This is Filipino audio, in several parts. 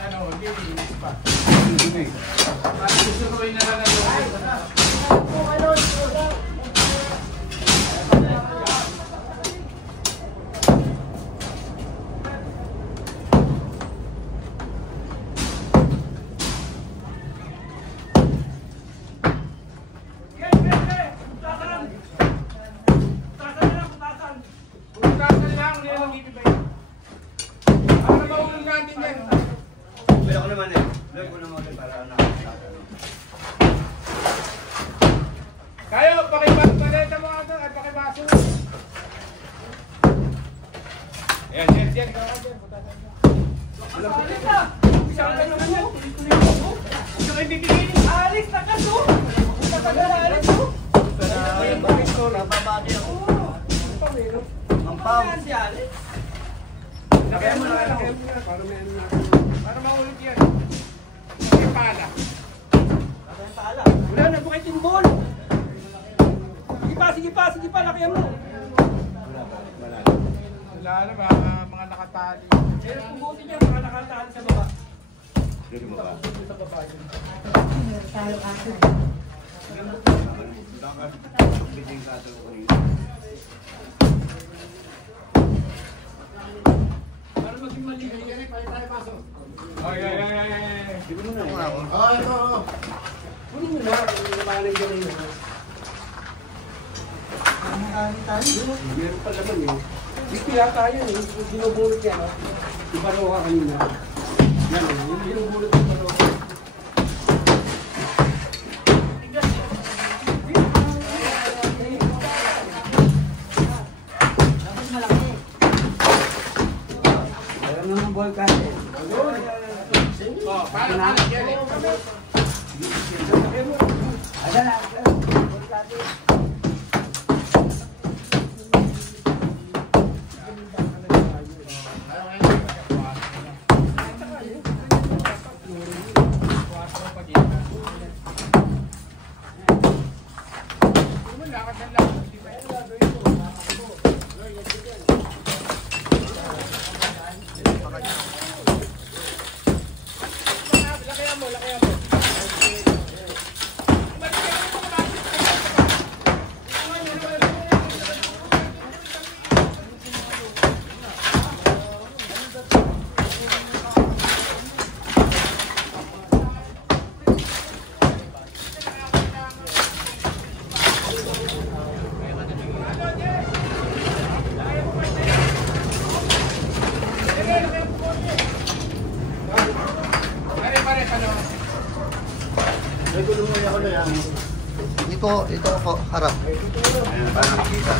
ano, linis pa. Parang susuruin na lang ang para mahulog yan. May pala. Wala na, bukay timbol. Sige pa, lakihan mo. Wala na, mga nakatali. Pero pumuti niya, mga nakatali sa baba. Sa baba yun. Talo ako. Para maging maligo. Ay. Di ba muna ako? Oo. Kunin mo na, lumalang dyan na yun. Meron pa naman eh. Dito yata yun eh, yung binubulot yan o. Yung baroka kanina. Yan o, yung binubulot yung baroka. Tapos malaki. Alam naman buhay kasi. Oh, parang halag yan eh. Dito po, harap. Ayan, para nakikita.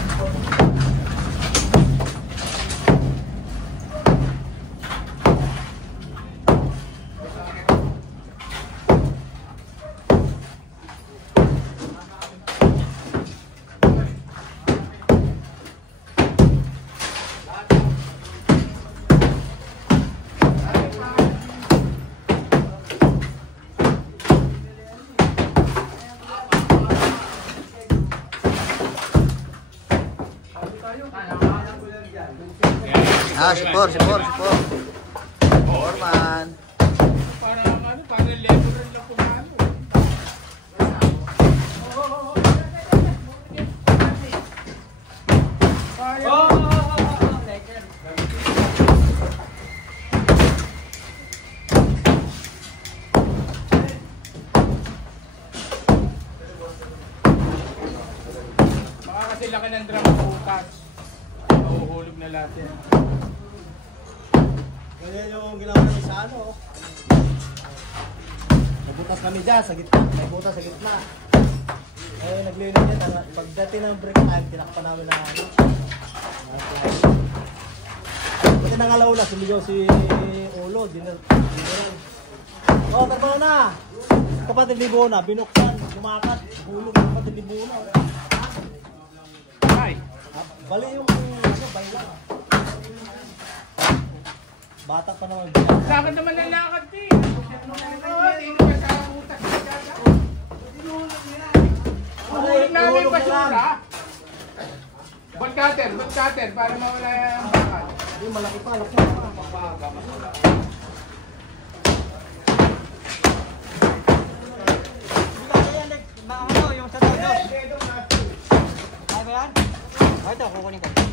Sipor. Foreman. Parang level lang kung ano. Baka kasi laki ng drum butas. Mahuhulog na lahat yan. Ganyan yung ginawa namin sa ano. Nabutas kami dyan sa gitna. May butas sa gitna. Eh, naglinis yan. Pagdating ng break time, tinakpan namin na ano. Pati nangalaw na, sumigaw si Ulo. Dineran. Oh, trabaho na! Kapatid libo na, binuksan, lumakat, hulog ng kapatid libo na. Ay! Bali yung ano, bayla. Bata pa naman. Lakad naman ang lakad eh. Dino ka sa utak. Mahulog namin yung basura. Ball cutter, para mawala yung bakal. Hindi, malaki pa, malaki pa. kukunin ko.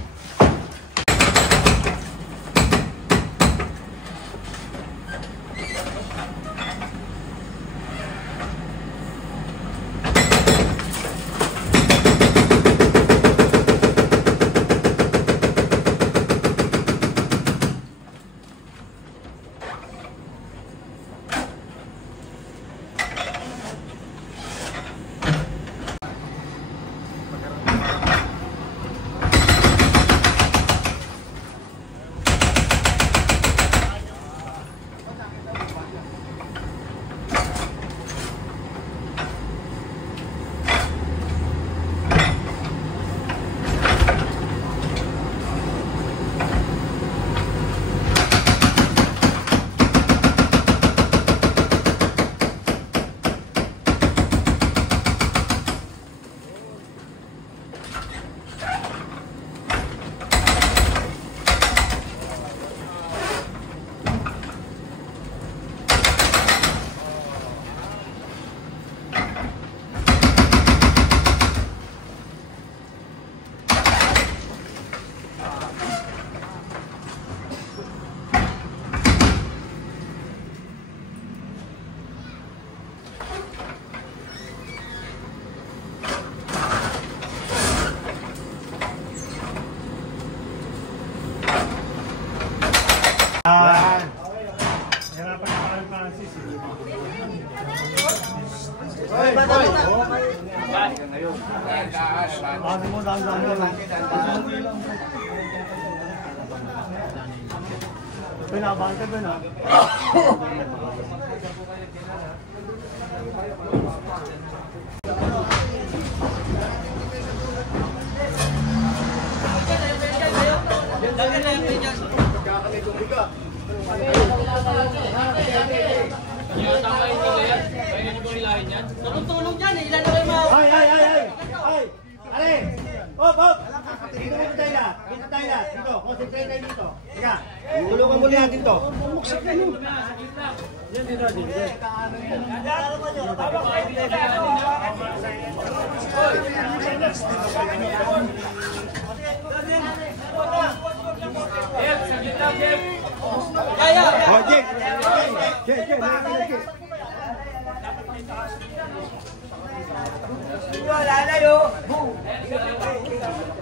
Hirapan na kami Francis. Sabi mo, dami. Pinabante ba na? Tulong dyan eh, ilan na kayo mga... Ay! Ale! Hop! Dito mo tayo lahat. Dito. Concentrate tayo dito. Teka. Tulungan mo natin to. Bumuksak na yun. Yan dito.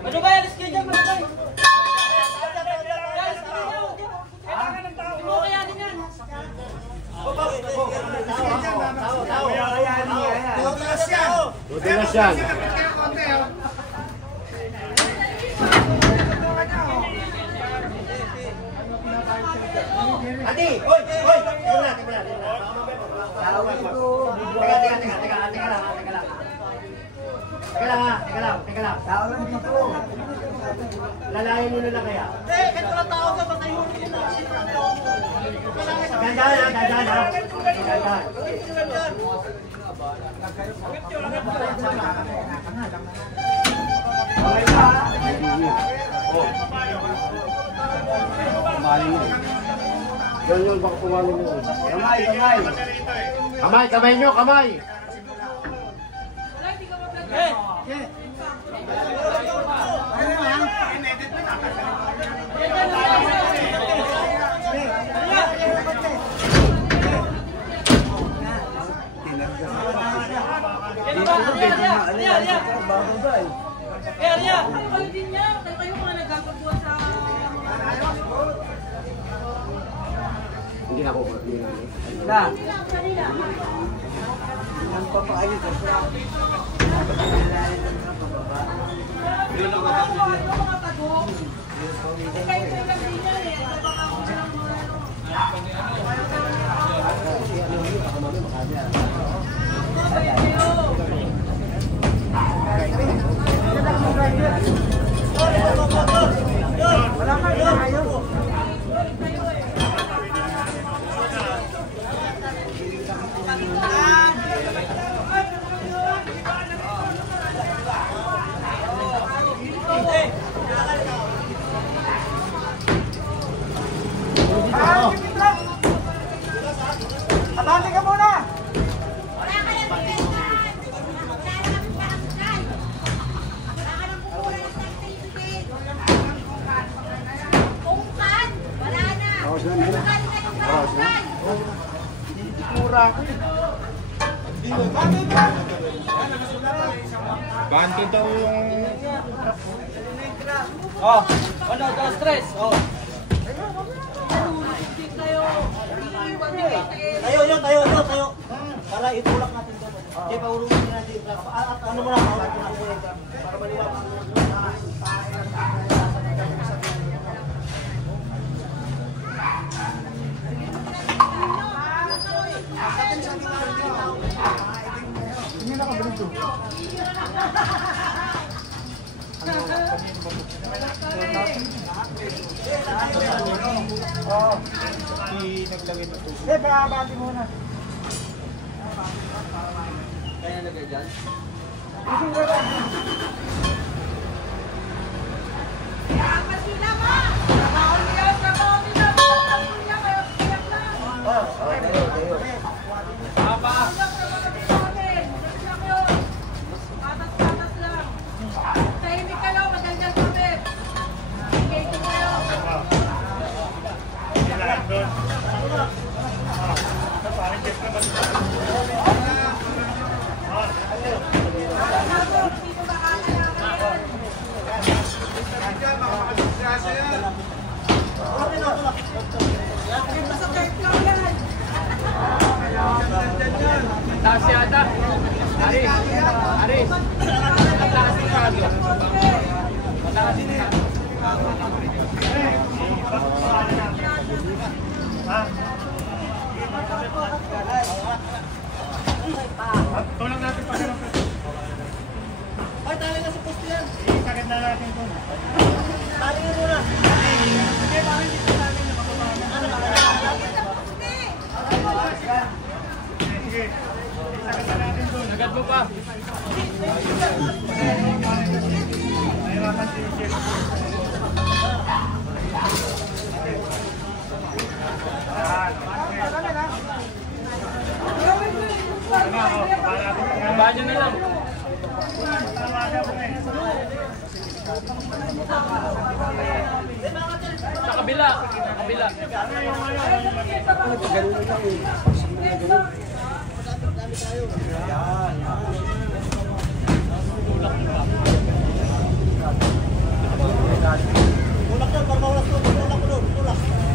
Ano ba yan? Iskay dyan mga kayo? Hindi mo kayanin yan. Buti yan. Ati! Hoy! Teka lang. Teka lang. Tao lang dito. Lalayan nyo na lang kaya. Kahit walang tao ka, patay mo rin na. Dandan. Ganyan baka pumanin mo. Kamay nyo. Hindi na ako. Abante ka muna! Bante daw yung... Oh, 1, 2, 3. Oh. Tayo. Para itulak natin doon. Kaya paulungin natin yung truck. At ano mo lang, para maliwag. Naglagay na to. Kaya nagay dyan? Taas yata. Aris. Mataas yung radio. Mataas yung radio. Tulong natin pa rin. Ay, tali na sa poste yan. Sakit na natin ito. Tali na muna. Sige. Sakit na natin ito. Agad mo pa. Nahirapan si Chef. Banyo na lang. Sa kabila. Tulak yan, para mawalas ko. Tulak.